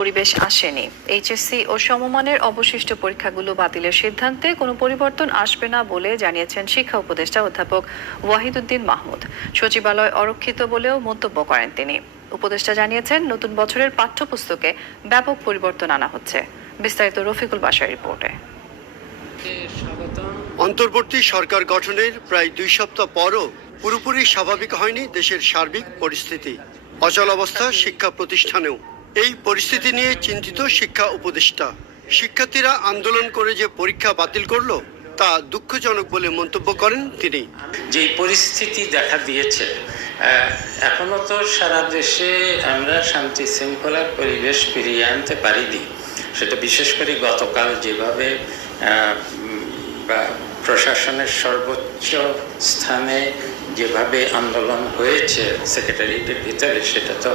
পরিবেশ আসেনি। এইচএসসি ও সমমানের অবশিষ্ট পরীক্ষাগুলো বাতিলের সিদ্ধান্তে কোনো পরিবর্তন আসবে না বলে জানিয়েছেন শিক্ষা উপদেষ্টা অধ্যাপক ওয়াহিদুদ্দিন মাহমুদ। সচিবালয় অরক্ষিত বলেও মন্তব্য করেন তিনি। উপদেষ্টা জানিয়েছেন, নতুন বছরের পাঠ্যপুস্তকে ব্যাপক পরিবর্তন আনা হচ্ছে। বিস্তারিত রফিকুল বাসার রিপোর্টে। অন্তর্বর্তী সরকার গঠনের প্রায় দুই সপ্তাহ পরও পুরোপুরি স্বাভাবিক হয়নি দেশের সার্বিক পরিস্থিতি। অচল অবস্থা শিক্ষা প্রতিষ্ঠানেও। এই পরিস্থিতি নিয়ে চিন্তিত শিক্ষা উপদেষ্টা। শিক্ষার্থীরা আন্দোলন করে যে পরীক্ষা বাতিল করল, তা দুঃখজনক বলে মন্তব্য করেন তিনি। যে পরিস্থিতি দেখা দিয়েছে এখনও তো সারা দেশে আমরা শান্তি শৃঙ্খলার পরিবেশ ফিরিয়ে আনতে পারিনি। সেটা বিশেষ করে গতকাল যেভাবে প্রশাসনের সর্বোচ্চ স্থানে যেভাবে আন্দোলন হয়েছে, সেক্রেটারিয়েটের ভিতরে সেটা তো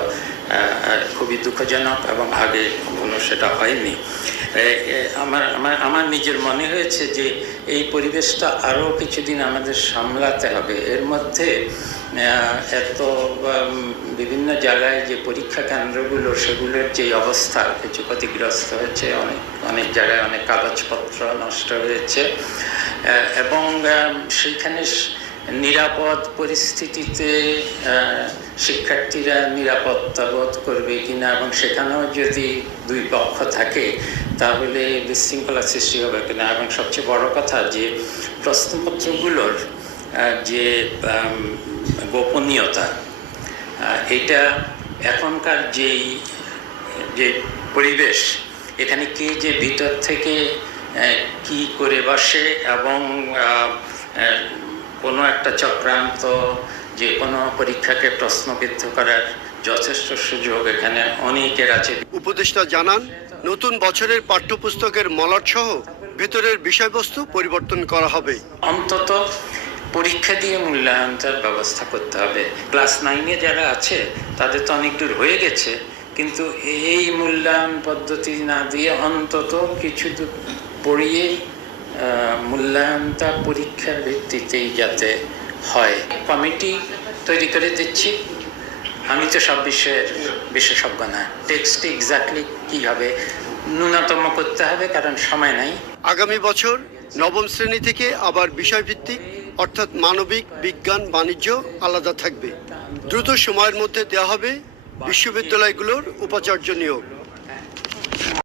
খুবই দুঃখজনক এবং আগে কখনো সেটা হয়নি। আমার আমার আমার নিজের মনে হয়েছে যে এই পরিবেশটা আরও কিছুদিন আমাদের সামলাতে হবে। এর মধ্যে এত বিভিন্ন জায়গায় যে পরীক্ষা কেন্দ্রগুলো, সেগুলোর যে অবস্থা কিছু ক্ষতিগ্রস্ত হয়েছে অনেক অনেক জায়গায় অনেক কাগজপত্র নষ্ট হয়েছে। এবং সেইখানে নিরাপদ পরিস্থিতিতে শিক্ষার্থীরা নিরাপত্তা বোধ করবে কিনা এবং সেখানেও যদি দুই পক্ষ থাকে, তাহলে বিশৃঙ্খলা সৃষ্টি হবে কিনা? এবং সবচেয়ে বড় কথা যে, প্রশ্নপত্রগুলোর যে গোপনীয়তা এটা এখনকার যেই, যে পরিবেশ, এখানে কে যে ভিতর থেকে কি করে বসে এবং কোনো একটা চক্রান্ত যে কোনো পরীক্ষাকে প্রশ্নবিদ্ধ করার যথেষ্ট সুযোগ এখানে অনেকের আছে। উপদেষ্টা জানান নতুন বছরের পাঠ্যপুস্তকের মলাট সহ ভেতরের বিষয়বস্তু পরিবর্তন করা হবে। অন্তত পরীক্ষা দিয়ে মূল্যায়নটার ব্যবস্থা করতে হবে। ক্লাস নাইনে যারা আছে তাদের তো অনেক দূর হয়ে গেছে কিন্তু এই মূল্যায়ন পদ্ধতি না দিয়ে অন্তত কিছু পড়িয়ে মূল্যায়নটা পরীক্ষার ভিত্তিতেই যাতে হয়। কমিটি তৈরি করে দিচ্ছি। আমি তো সব বিষয়ের বিশেষজ্ঞ না। টেক্সট এক্স্যাক্টলি কী হবে, ন্যূনতম করতে হবে, কারণ সময় নাই। আগামী বছর নবম শ্রেণি থেকে আবার বিষয়ভিত্তিক, অর্থাৎ মানবিক, বিজ্ঞান, বাণিজ্য আলাদা থাকবে। দ্রুত সময়ের মধ্যে দেওয়া হবে বিশ্ববিদ্যালয়গুলোর উপাচার্য নিয়োগ।